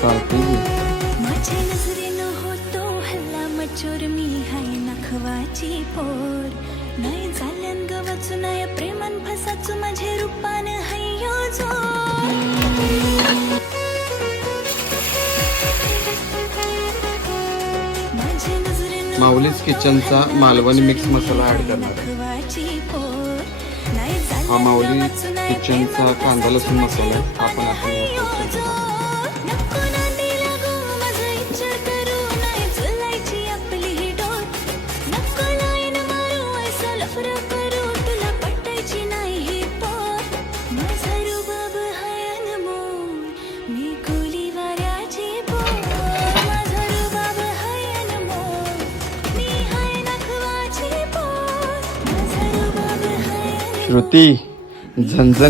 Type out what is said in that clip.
चालते की. माझ्या नजरेनं होतो हल्ला मचोर मी हाय नखवाची पोर नाही झाल्यान गवाचू नाही प्रेमान फसाचू माझे रूपान हय्यो जो माझ्या नजरेनं माऊलीज किचनचा मालवणी मिक्स मसाला ऍड करणार आहे. नखवाची पोर नाही हा माऊली झाल्यान किचनचा कांदा लसूण मसाला आहे. हा पण आपण वापरतो. नको नांदीला गो माझा विचार करू नाही जुलायची आपली ही डोर नको लाईन मारू ऐसा लफरा करू तुला पटायची नाही ही पोर माझा रुबाब हाय अनमोल मी कोली वाऱ्याची पोर माझा रुबाब हाय अनमोल मी हाय नखवाची पोर माझा रुबाब हाय अनमोल. श्रुती झणझणी